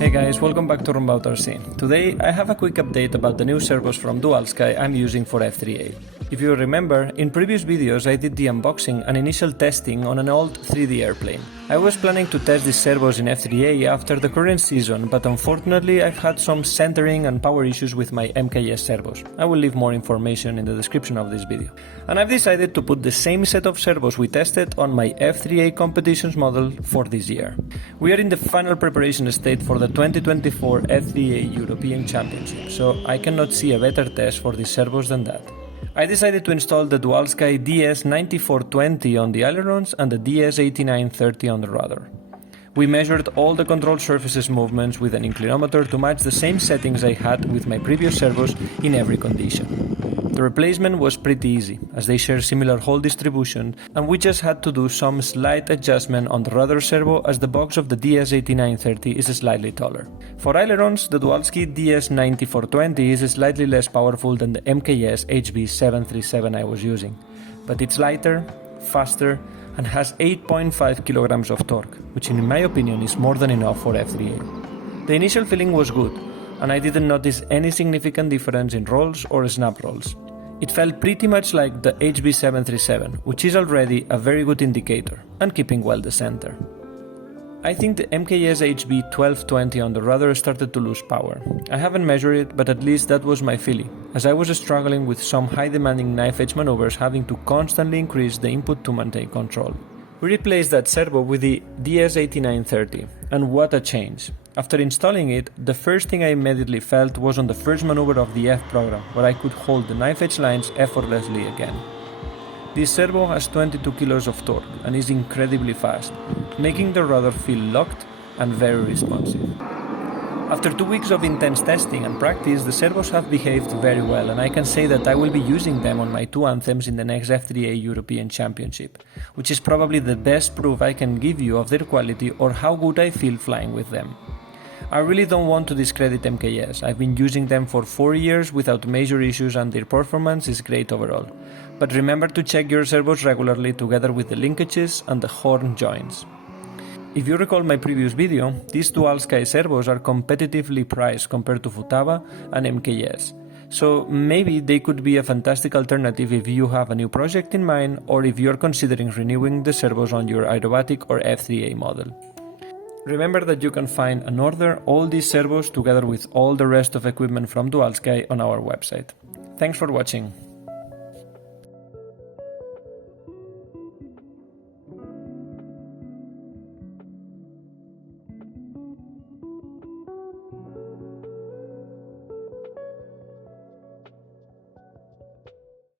Hey guys, welcome back to Rombaut RC. Today I have a quick update about the new servos from Dualsky I'm using for F3A. If you remember, in previous videos I did the unboxing and initial testing on an old 3D airplane. I was planning to test these servos in F3A after the current season, but unfortunately I've had some centering and power issues with my MKS servos. I will leave more information in the description of this video. And I've decided to put the same set of servos we tested on my F3A competitions model for this year. We are in the final preparation state for the 2024 F3A European Championship, so I cannot see a better test for these servos than that. I decided to install the Dualsky DS9420 on the ailerons and the DS8930 on the rudder. We measured all the control surfaces movements with an inclinometer to match the same settings I had with my previous servos in every condition. The replacement was pretty easy, as they share similar hole distribution, and we just had to do some slight adjustment on the rudder servo as the box of the DS8930 is slightly taller. For ailerons, the Dualsky DS9420 is slightly less powerful than the MKS HV737 I was using, but it's lighter, faster, and has 8.5 kilograms of torque, which in my opinion is more than enough for F3A. The initial feeling was good, and I didn't notice any significant difference in rolls or snap rolls. It felt pretty much like the HV737, which is already a very good indicator, and keeping well the center. I think the MKS HV1220 on the rudder started to lose power. I haven't measured it, but at least that was my feeling, as I was struggling with some high-demanding knife edge maneuvers having to constantly increase the input to maintain control. We replaced that servo with the DS8930, and what a change! After installing it, the first thing I immediately felt was on the first maneuver of the F program, where I could hold the knife edge lines effortlessly again. This servo has 22 kilos of torque and is incredibly fast, making the rudder feel locked and very responsive. After 2 weeks of intense testing and practice, the servos have behaved very well, and I can say that I will be using them on my two Anthems in the next F3A European Championship, which is probably the best proof I can give you of their quality or how good I feel flying with them. I really don't want to discredit MKS. I've been using them for 4 years without major issues and their performance is great overall. But remember to check your servos regularly together with the linkages and the horn joints. If you recall my previous video, these Dualsky servos are competitively priced compared to Futaba and MKS. So maybe they could be a fantastic alternative if you have a new project in mind or if you are considering renewing the servos on your aerobatic or F3A model. Remember that you can find and order all these servos together with all the rest of equipment from Dualsky on our website. Thanks for watching.